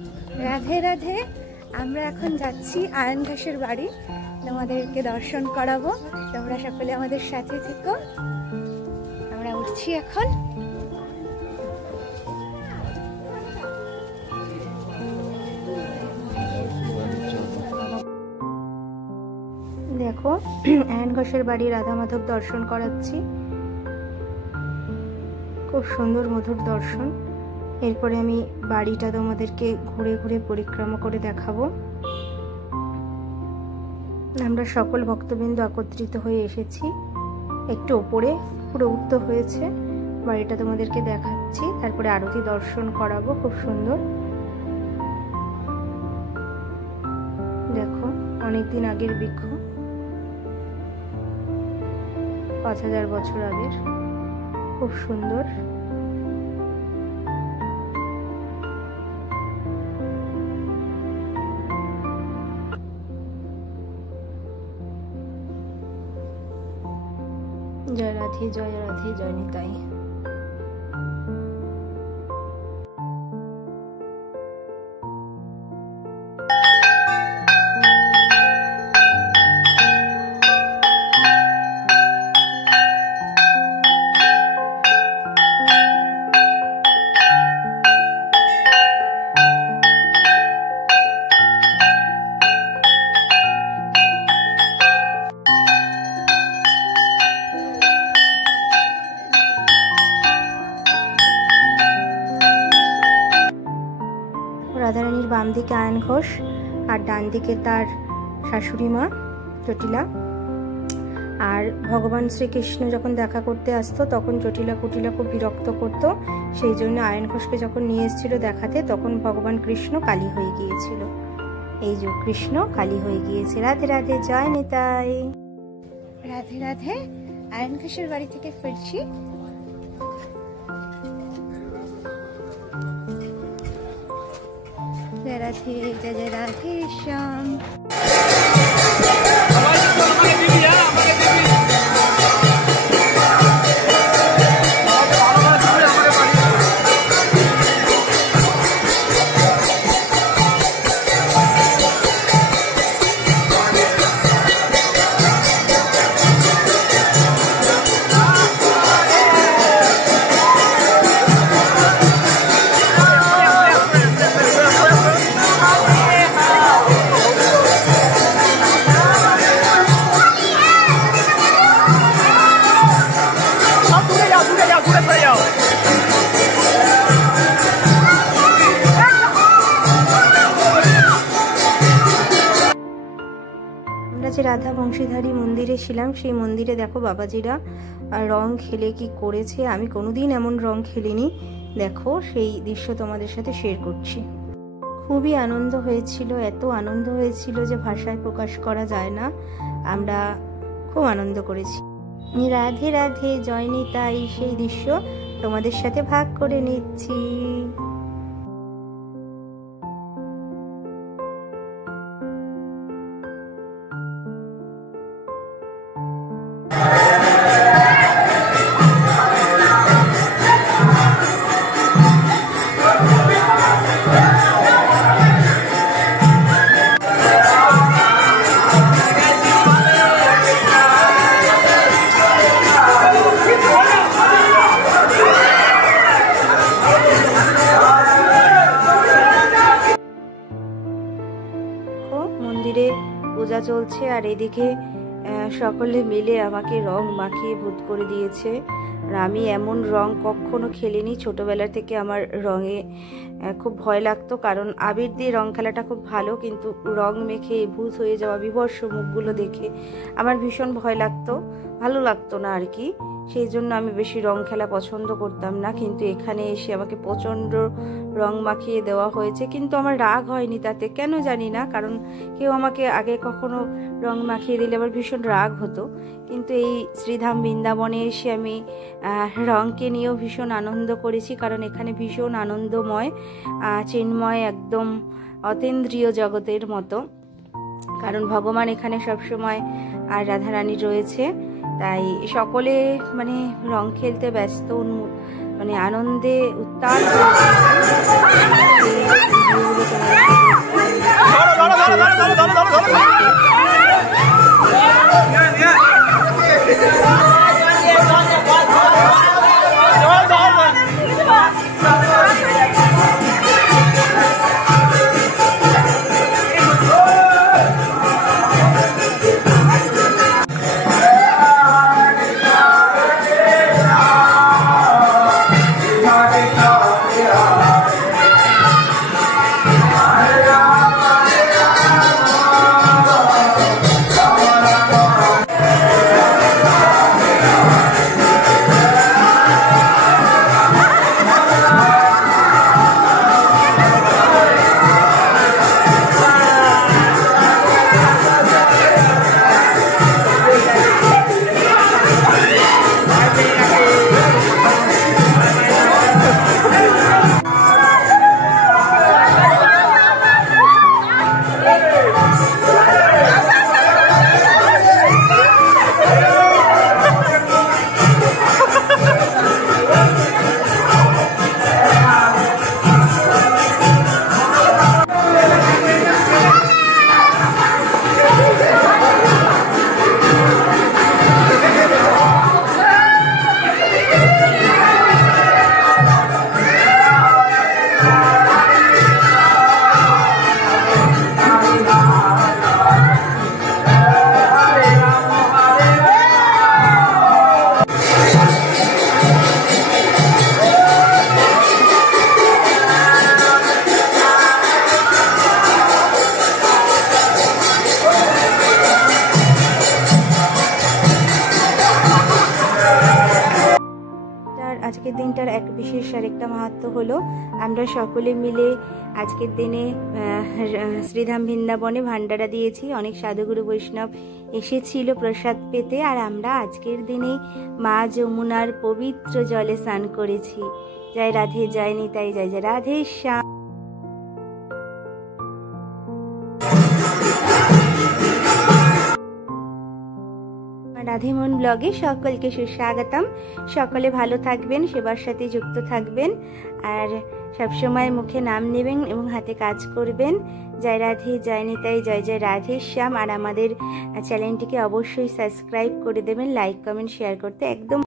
রাধে রাধে। আমরা এখন যাচ্ছি আয়ন ঘোষের বাড়ি, তোমাদেরকে দর্শন করাবো। তোমরা সকলে আমাদের সাথে থেকো। আমরা উঠছি এখন। দেখো, আয়ন ঘোষের বাড়ি রাধা মাধব দর্শন করাচ্ছি। খুব সুন্দর মধুর দর্শন। এরপরে আমি বাড়িটা তোমাদেরকে ঘুরে ঘুরে পরিক্রমা করে দেখাবো। আমরা সকল ভক্তবৃন্দ একত্রিত হয়ে এসেছি। একটু ওপরে পুরো উঠতে হয়েছে। বাড়িটা তোমাদেরকে দেখাচ্ছি, তারপরে আরতি দর্শন করাবো। খুব সুন্দর। দেখো, অনেকদিন আগের বৃক্ষ, 5000 বছর আগের। খুব সুন্দর। জয় রাধে, জয় রাধে, জয় নিতাই। রাধারানীর বাম দিকে আয়ন ঘোষ আর ডান দিকে তার শাশুড়ি মা জটিলা। আর ভগবান শ্রীকৃষ্ণ যখন দেখা করতে আসতো তখন জটিলা কুটিলা খুব বিরক্ত করতো। সেই জন্য আয়ন ঘোষকে যখন নিয়ে এসেছিল দেখাতে, তখন ভগবান কৃষ্ণ কালী হয়ে গিয়েছিল। এই যে কৃষ্ণ কালী হয়ে গিয়েছে। রাধে রাধে, জয় নিতাই। রাধে রাধে। আয়ন ঘোষের বাড়ি থেকে ফিরছি। जय राधे, जय जय राधे श्याम। যে রাধা বংশীধারী মন্দিরে ছিলাম, সেই মন্দিরে দেখো বাবাজিরা রং খেলে কি করেছে। আমি কোনোদিন এমন রং খেলিনি। দেখো, সেই দৃশ্য তোমাদের সাথে শেয়ার করছি। খুবই আনন্দ হয়েছিল, এত আনন্দ হয়েছিল যে ভাষায় প্রকাশ করা যায় না। আমরা খুব আনন্দ করেছি। রাধে রাধে, জয় নিতাই। সেই দৃশ্য তোমাদের সাথে ভাগ করে নিচ্ছি। মন্দিরে পূজা চলছে আর এদিকে সকলে মিলে আমাকে রং মাখিয়ে ভূত করে দিয়েছে। আর আমি এমন রং কখনো খেলিনি। ছোটবেলা থেকে আমার রঙে খুব ভয় লাগতো, কারণ আবির দিয়ে রং খেলাটা খুব ভালো, কিন্তু রং মেখে ভূত হয়ে যাওয়া বিভৎস মুখগুলো দেখে আমার ভীষণ ভয় লাগতো, ভালো লাগতো না আর কি। সেই জন্য আমি বেশি রং খেলা পছন্দ করতাম না। কিন্তু এখানে এসে আমাকে প্রচণ্ড রং মাখিয়ে দেওয়া হয়েছে, কিন্তু আমার রাগ হয়নি তাতে, কেন জানি না। কারণ কেউ আমাকে আগে কখনো রং মাখিয়ে দিলে আমার ভীষণ রাগ হতো। কিন্তু এই শ্রীধাম বৃন্দাবনে এসে আমি রংকে নিয়েও ভীষণ আনন্দ করেছি, কারণ এখানে ভীষণ আনন্দময়, চিন্ময়, একদম অতীন্দ্রিয় জগতের মতো। কারণ ভগবান এখানে সবসময় আর রাধারানী রয়েছে, তাই সকলে মানে রং খেলতে ব্যস্ত। মানে আনন্দে উত্তাল হয়ে গেছে। সেই ভিডিওগুলো তোমাদের আজকের দিনটার এক বিশেষ আরেকটা মাহাত্ম্য হলো আমরা সকলে মিলে আজকের দিনে শ্রীধাম বৃন্দাবনে ভান্ডারা দিয়েছি। অনেক সাধুগুরু বৈষ্ণব এসেছিল প্রসাদ পেতে, আর আমরা আজকের দিনে মা যমুনার পবিত্র জলে স্নান করেছি। জয় রাধে, জয় নিতাই, জয় জয় রাধে শ্যাম। রাধেমন ব্লগে সকলকে সুস্বাগতম। সকলে ভালো থাকবেন, সেবার সাথে যুক্ত থাকবেন, আর সবসময় মুখে নাম নেবেন এবং হাতে কাজ করবেন। জয় রাধে, জয় নিতাই, জয় জয় রাধে শ্যাম। আর আমাদের চ্যানেলটিকে অবশ্যই সাবস্ক্রাইব করে দেবেন, লাইক কমেন্ট শেয়ার করতে একদম